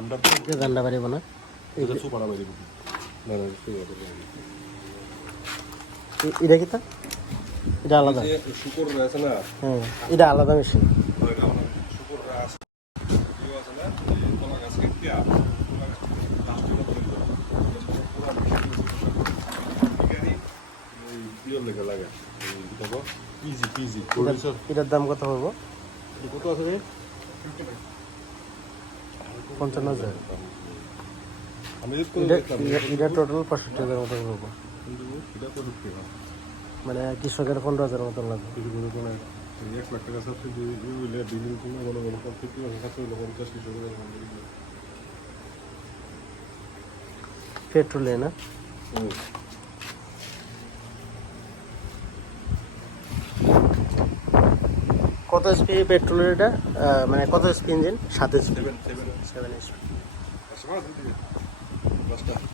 আমরা তো গান্ডা বাড়িব না এটা সুপার বাইরে না না এটা কি তা এটা আলাদা শুকর আছে না হ্যাঁ এটা আলাদা মেশিন শুকর আছে ইও আছে না কলা গাছ কেটে কলা গাছ লাস্টটা করে পুরো লেগে লাগে দেখো ইজি ইজি এটার দাম কত হবে কত আছে রে 55,000 আমি এটা টোটাল 65,000 মতো হবে এটা তো ঢুকতে মানে কৃষকের 15,000 মতো লাগবে কিছু কোনো কোনো 1 লাখ টাকা সাবসিডি দিলে দিনের কোনো কোনো কোনো কমপ্লিট করে কাছে হলো 50 কিছু পেট্রোলে না কত এসপি পেট্রোলের এটা মানে কত এসপি ইঞ্জিন 7 এসপি 7 এসপি